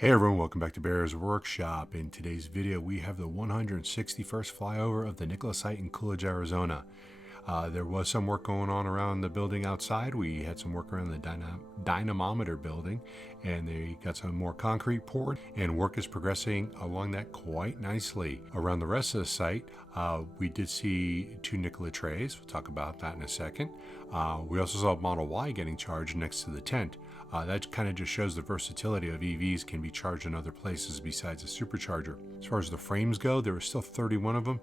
Hey everyone, welcome back to Bear's Workshop. In today's video, we have the 161st flyover of the Nikola site in Coolidge, Arizona. There was some work going on around the building outside. We had some work around the dynamometer building, and they got some more concrete poured, and work is progressing along that quite nicely. Around the rest of the site, we did see two Nikola trays. We'll talk about that in a second. We also saw Model Y getting charged next to the tent. That kind of just shows the versatility of EVs can be charged in other places besides a supercharger. As far as the frames go, there are still 31 of them,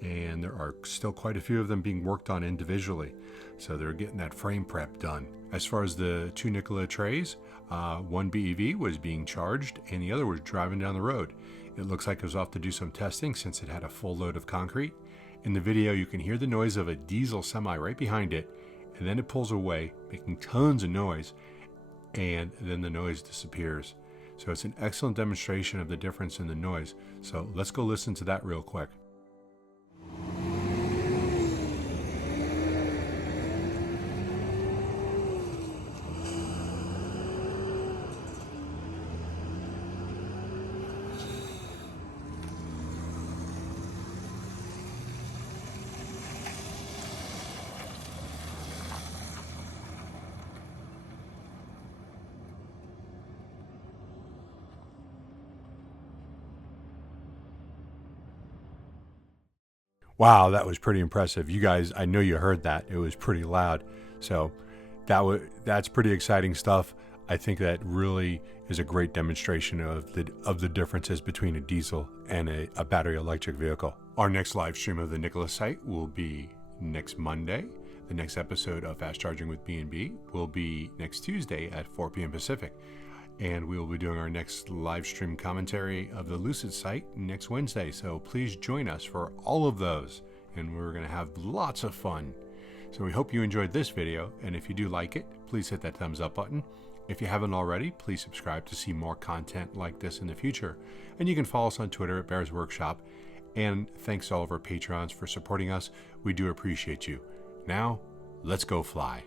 and there are still quite a few of them being worked on individually. So they're getting that frame prep done. As far as the two Nikola trays, one BEV was being charged and the other was driving down the road. It looks like it was off to do some testing since it had a full load of concrete. In the video, you can hear the noise of a diesel semi right behind it, and then it pulls away, making tons of noise, and then the noise disappears. So it's an excellent demonstration of the difference in the noise. So let's go listen to that real quick. Wow, that was pretty impressive. You guys, I know you heard that. It was pretty loud. So that's pretty exciting stuff. I think that really is a great demonstration of the differences between a diesel and a battery electric vehicle. Our next live stream of the Nikola site will be next Monday. The next episode of Fast Charging with B&B will be next Tuesday at 4 p.m. Pacific. And we will be doing our next live stream commentary of the Lucid site next Wednesday. So please join us for all of those. And we're going to have lots of fun. So we hope you enjoyed this video. And if you do like it, please hit that thumbs up button. If you haven't already, please subscribe to see more content like this in the future. And you can follow us on Twitter at Bear's Workshop. And thanks to all of our Patrons for supporting us. We do appreciate you. Now, let's go fly.